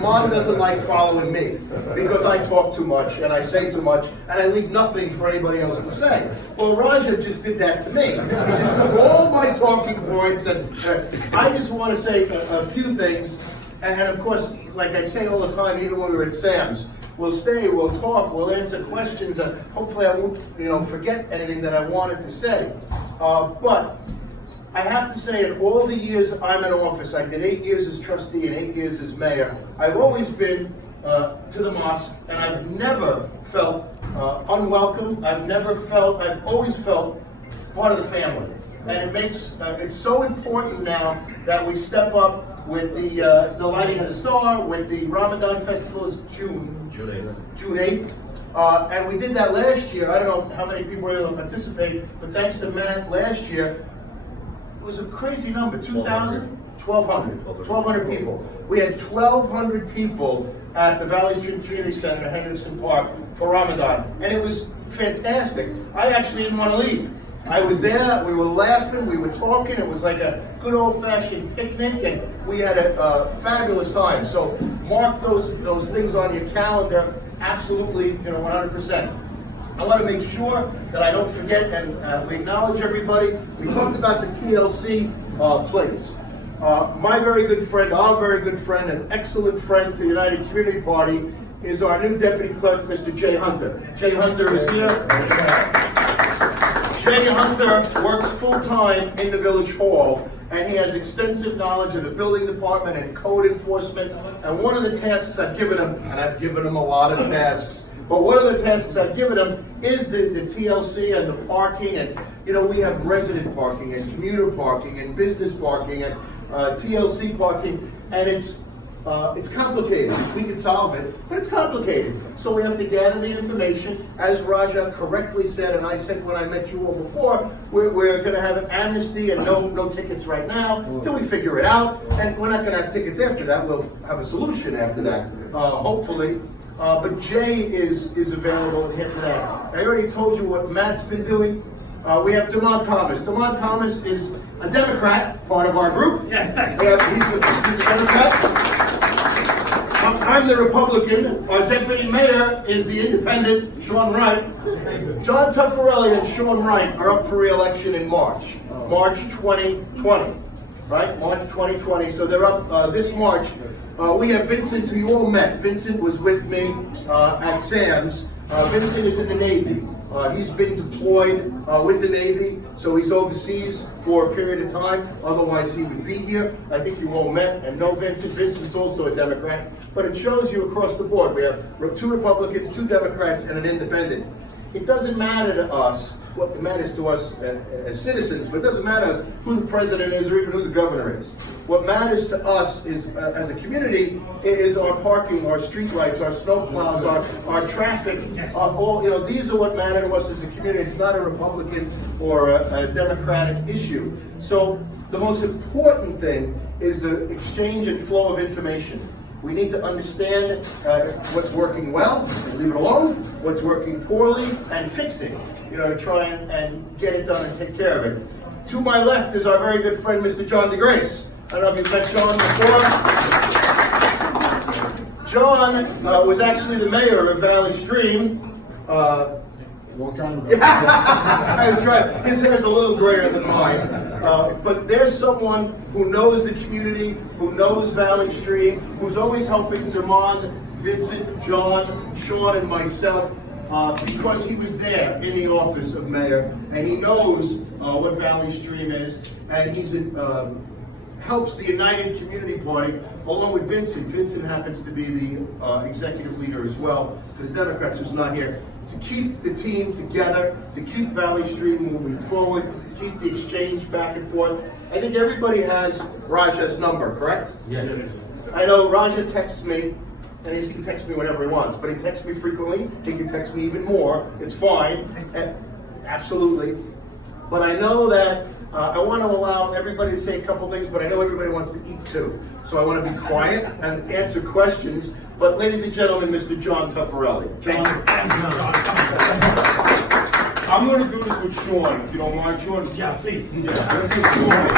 Damon doesn't like following me because I talk too much and I say too much and I leave nothing for anybody else to say. Well, Raja just did that to me. He just took all my talking points, and I just want to say a few things. And of course, like I say all the time, even when we were at Sam's, we'll stay, we'll talk, we'll answer questions. Hopefully I won't, forget anything that I wanted to say. But I have to say, in all the years I'm in office, I did 8 years as trustee and 8 years as mayor, I've always been to the mosque, and I've never felt unwelcome. I've always felt part of the family. And it makes, it's so important now that we step up with the lighting of the star, with the Ramadan festival is June 8th. And we did that last year. I don't know how many people were able to participate, but thanks to Matt last year, it was a crazy number, 1,200 people. We had 1,200 people at the Valley Stream Community Center at Henderson Park for Ramadan, and it was fantastic. I actually didn't want to leave. I was there, we were laughing, we were talking, it was like a good old-fashioned picnic, and we had a fabulous time. So mark those things on your calendar, absolutely, 100%. I want to make sure that I don't forget, and we acknowledge everybody. We talked about the TLC plates. My very good friend, our very good friend, an excellent friend to the United Community Party is our new deputy clerk, Mr. Jay Hunter. Jay Hunter is here. Jay Hunter works full-time in the Village Hall, and he has extensive knowledge of the building department and code enforcement. And one of the tasks I've given him, and I've given him a lot of tasks, but one of the tasks I've given him is the TLC and the parking. And, we have resident parking and commuter parking and business parking and TLC parking, and it's complicated. We can solve it, but it's complicated. So we have to gather the information. As Raja correctly said, and I said when I met you all before, we're going to have an amnesty and no tickets right now until we figure it out. And we're not going to have tickets after that. We'll have a solution after that, hopefully. But Jay is available here for that. I already told you what Matt's been doing. We have Damon Thomas. Damon Thomas is a Democrat, part of our group. Yes, thanks. He's the Democrat. I'm the Republican. Our deputy mayor is the independent, Sean Wright. John Tuffarelli and Sean Wright are up for re-election in March 2020. Right? March 2020. So they're up this March. We have Vincent, who you all met. Vincent was with me at Sam's. Vincent is in the Navy. He's been deployed with the Navy, so he's overseas for a period of time. Otherwise, he would be here. I think you all met and know Vincent. Vincent's also a Democrat. But it shows you across the board. We have 2 Republicans, 2 Democrats, and an independent. It doesn't matter to us. What matters to us as citizens, but it doesn't matter to us who the president is or even who the governor is. What matters to us is, as a community, is our parking, our street lights, our snow plows, our traffic. These are what matter to us as a community. It's not a Republican or a Democratic issue. So the most important thing is the exchange and flow of information. We need to understand what's working well and leave it alone, what's working poorly and fix it. To try and get it done and take care of it. To my left is our very good friend, Mr. John DeGrace. I don't know if you've met John before. John was actually the mayor of Valley Stream. Long time ago. That's right. His hair is a little grayer than mine. But there's someone who knows the community, who knows Valley Stream, who's always helping Damon, Vincent, John, Sean, and myself. Because he was there in the office of mayor, and he knows what Valley Stream is, and he's helps the United Community Party along with Vincent. Vincent happens to be the executive leader as well for the Democrats, who's not here, to keep the team together, to keep Valley Stream moving forward, to keep the exchange back and forth. I think everybody has Raja's number, correct? Yeah. I know Raja texts me. And he can text me whenever he wants, but he texts me frequently. He can text me even more. It's fine, absolutely. But I know that I want to allow everybody to say a couple things, but I know everybody wants to eat too. So I want to be quiet and answer questions. But ladies and gentlemen, Mr. John Tuffarelli. John. I'm going to do this with Sean, if you don't mind, Sean. Yeah, please. Yeah, let's do Sean.